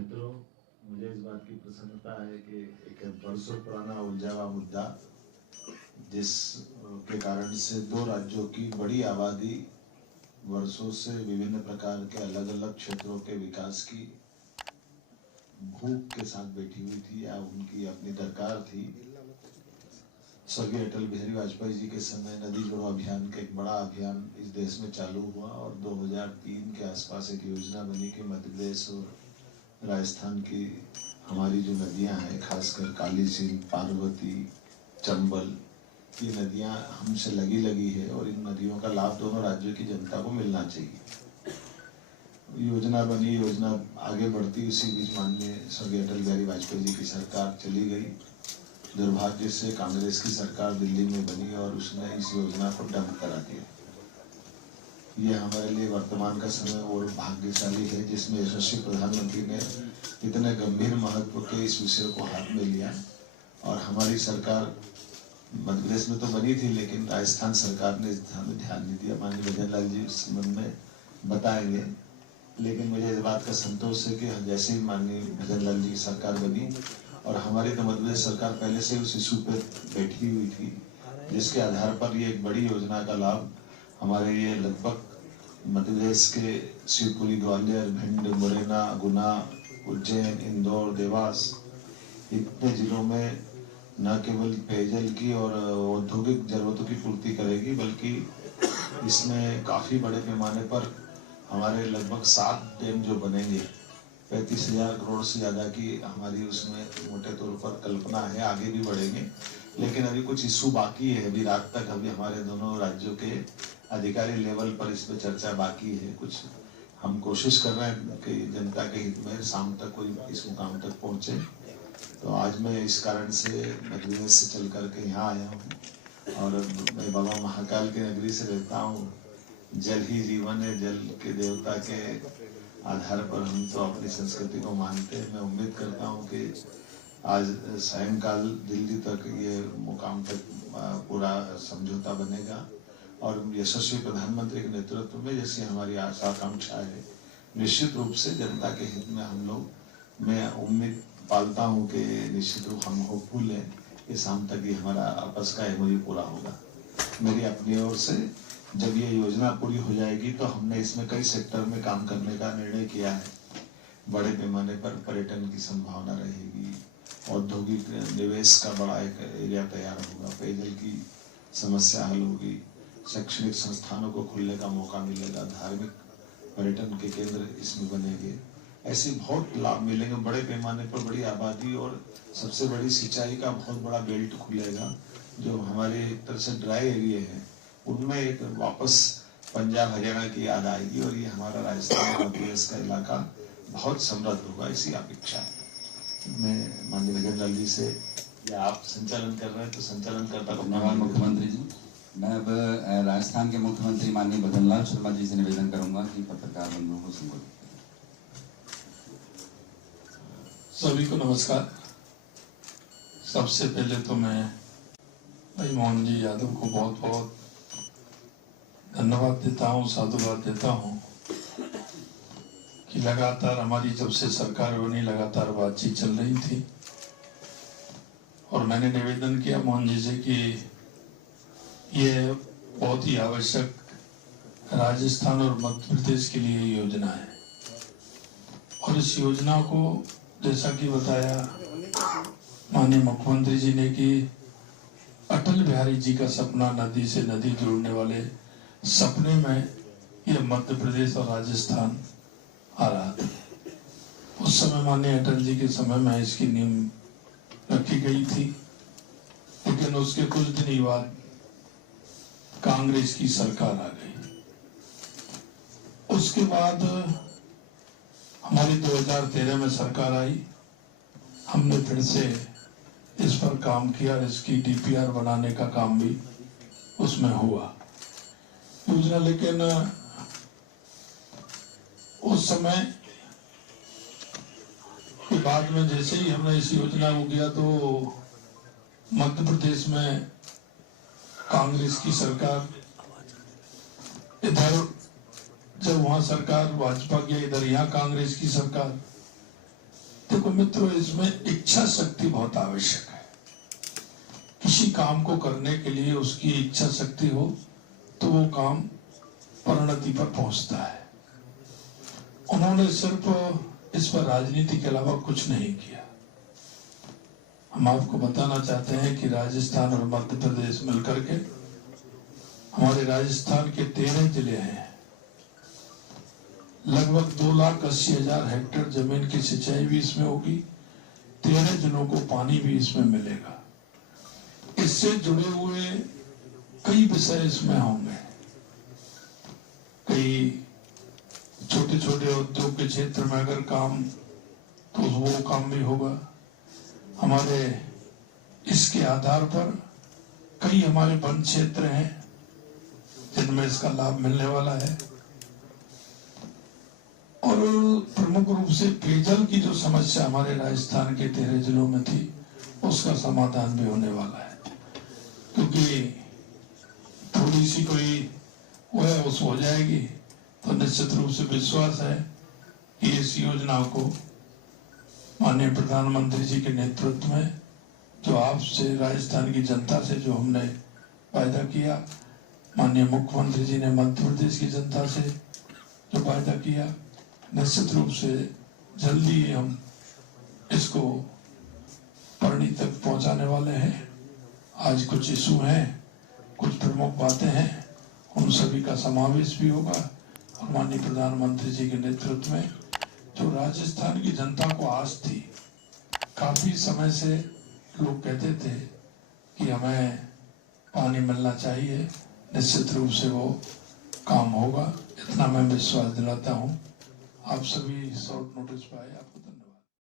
मित्रों, मुझे इस बात की प्रसन्नता है कि एक वर्षों पुराना उलझा हुआ मुद्दा, जिस के कारण से दो राज्यों की बड़ी आबादी वर्षों से विभिन्न प्रकार के अलग अलग क्षेत्रों के विकास की भूख के साथ बैठी हुई थी या उनकी अपनी दरकार थी। स्वर्गीय अटल बिहारी वाजपेयी जी के समय नदी जोड़ो अभियान का एक बड़ा अभियान इस देश में चालू हुआ और 2003 के आसपास एक योजना बनी कि मध्य प्रदेश और राजस्थान की हमारी जो नदियां हैं, खासकर काली सिंध, पार्वती, चंबल, ये नदियां हमसे लगी है और इन नदियों का लाभ दोनों राज्यों की जनता को मिलना चाहिए। योजना बनी, योजना आगे बढ़ती, उसी बीच माननीय स्वर्गीय अटल बिहारी वाजपेयी जी की सरकार चली गई। दुर्भाग्य से कांग्रेस की सरकार दिल्ली में बनी और उसने इस योजना को डंप करा दिया। ये हमारे लिए वर्तमान का समय और भाग्यशाली है जिसमें यशस्वी प्रधानमंत्री ने इतने गंभीर महत्व के इस विषय को हाथ में लिया और हमारी सरकार मध्य प्रदेश में तो बनी थी, लेकिन राजस्थान सरकार ने इस ध्यान नहीं दिया। माननीय भजन लाल जी इस संबंध में बताएंगे, लेकिन मुझे इस बात का संतोष है कि जैसे ही माननीय भजन लाल जी की सरकार बनी और हमारी तो मध्य प्रदेश सरकार पहले से उस इशू पे बैठी हुई थी, जिसके आधार पर ये एक बड़ी योजना का लाभ हमारे ये लगभग मध्य प्रदेश के शिवपुरी, ग्वालियर, भिंड, मुरैना, गुना, उज्जैन, इंदौर, देवास इतने जिलों में न केवल पेयजल की और औद्योगिक जरूरतों की पूर्ति करेगी, बल्कि इसमें काफी बड़े पैमाने पर हमारे लगभग 7 डैम जो बनेंगे, 35,000 करोड़ से ज़्यादा की हमारी उसमें मोटे तौर पर कल्पना है। आगे भी बढ़ेंगे, लेकिन अभी कुछ इशू बाकी है। अभी रात तक अभी हमारे दोनों राज्यों के अधिकारी लेवल पर इस पर चर्चा बाकी है। कुछ हम कोशिश कर रहे हैं कि जनता के हित में शाम तक कोई इस मुकाम तक पहुँचे। तो आज मैं इस कारण से मध्य प्रदेश से चल करके यहाँ आया हूँ और मैं बाबा महाकाल की नगरी से रहता हूँ। जल ही जीवन है, जल के देवता के आधार पर हम तो अपनी संस्कृति को मानते हैं। मैं उम्मीद करता हूँ कि आज सायंकाल दिल्ली तक ये मुकाम तक पूरा समझौता बनेगा और यशस्वी प्रधानमंत्री के नेतृत्व में जैसी हमारी आशा आकांक्षा है, निश्चित रूप से जनता के हित में हम लोग, मैं उम्मीद पालता हूँ कि निश्चित रूप हम होपफुल हैं कि शाम तक ये हमारा आपस का एमओयू पूरा होगा। मेरी अपनी ओर से जब ये योजना पूरी हो जाएगी तो हमने इसमें कई सेक्टर में काम करने का निर्णय किया है। बड़े पैमाने पर पर्यटन की संभावना रहेगी, औद्योगिक निवेश का बड़ा एक एरिया तैयार होगा, पेयजल की समस्या हल होगी, शैक्षणिक संस्थानों को खुलने का मौका मिलेगा, धार्मिक पर्यटन के केंद्र इसमें बनेंगे। ऐसे बहुत लाभ मिलेंगे बड़े पैमाने पर। बड़ी आबादी और सबसे बड़ी सिंचाई का बहुत बड़ा बेल्ट खुलेगा। जो हमारे एक तरह से ड्राई एरिया है उनमें एक वापस पंजाब हरियाणा की याद आएगी और ये हमारा राजस्थान मध्य प्रदेश का इलाका बहुत समृद्ध होगा, इसी अपेक्षा है। मैं माननीय भजन लाल जी से, या आप संचालन कर रहे हैं तो संचालन करता हूँ। धन्यवाद मुख्यमंत्री जी। मैं अब राजस्थान के मुख्यमंत्री माननीय भजन लाल शर्मा जी से निवेदन करूंगा कि पत्रकार बंधुओं को संबोधित करें। सभी को नमस्कार। सबसे पहले तो मैं भाई मोहन जी यादव को बहुत बहुत धन्यवाद देता हूँ, साधुवाद देता हूँ कि लगातार हमारी जब से सरकार बनी लगातार बातचीत चल रही थी और मैंने निवेदन किया मोहन जी से कि ये बहुत ही आवश्यक राजस्थान और मध्य प्रदेश के लिए योजना है और इस योजना को जैसा कि बताया माननीय मुख्यमंत्री जी ने कि अटल बिहारी जी का सपना नदी से नदी जोड़ने वाले सपने में ये मध्य प्रदेश और राजस्थान आ रहा था। उस समय माननीय अटल जी के समय में इसकी नींव रखी गई थी, लेकिन उसके कुछ दिन ही बाद कांग्रेस की सरकार आ गई। उसके बाद हमारी 2013 में सरकार आई, हमने फिर से इस पर काम किया, इसकी डीपीआर बनाने का काम भी उसमें हुआ योजना। लेकिन उस समय के बाद में जैसे ही हमने इस योजना को किया तो मध्य प्रदेश में कांग्रेस की सरकार, इधर जब वहां सरकार भाजपा की, इधर यहाँ कांग्रेस की सरकार, देखो मित्रों, इसमें इच्छा शक्ति बहुत आवश्यक है। किसी काम को करने के लिए उसकी इच्छा शक्ति हो तो वो काम परिणति पर पहुंचता है। उन्होंने सिर्फ इस पर राजनीति के अलावा कुछ नहीं किया। हम आपको बताना चाहते हैं कि राजस्थान और मध्य प्रदेश मिलकर के हमारे राजस्थान के 13 जिले हैं। लगभग 2,80,000 हेक्टेयर जमीन की सिंचाई भी इसमें होगी। 13 जिलों को पानी भी इसमें मिलेगा। इससे जुड़े हुए कई विषय इसमें होंगे। कई छोटे छोटे उद्योग के क्षेत्र में अगर काम, तो वो काम भी होगा। हमारे इसके आधार पर कई हमारे वन क्षेत्र हैं जिनमें इसका लाभ मिलने वाला है। और प्रमुख रूप से पेयजल की जो समस्या हमारे राजस्थान के 13 जिलों में थी, उसका समाधान भी होने वाला है। क्योंकि थोड़ी सी कोई वो है उस हो जाएगी, तो निश्चित रूप से विश्वास है कि इस योजना को माननीय प्रधानमंत्री जी के नेतृत्व में, जो आपसे, राजस्थान की जनता से जो हमने वायदा किया, माननीय मुख्यमंत्री जी ने मध्य प्रदेश की जनता से जो वायदा किया, निश्चित रूप से जल्दी हम इसको परिणति तक पहुंचाने वाले हैं। आज कुछ इशू हैं, कुछ प्रमुख बातें हैं, उन सभी का समावेश भी होगा। और माननीय प्रधानमंत्री जी के नेतृत्व में जो राजस्थान की जनता को आस थी, काफी समय से लोग कहते थे कि हमें पानी मिलना चाहिए, निश्चित रूप से वो काम होगा, इतना मैं विश्वास दिलाता हूँ। आप सभी शॉर्ट नोटिस पाए, आपको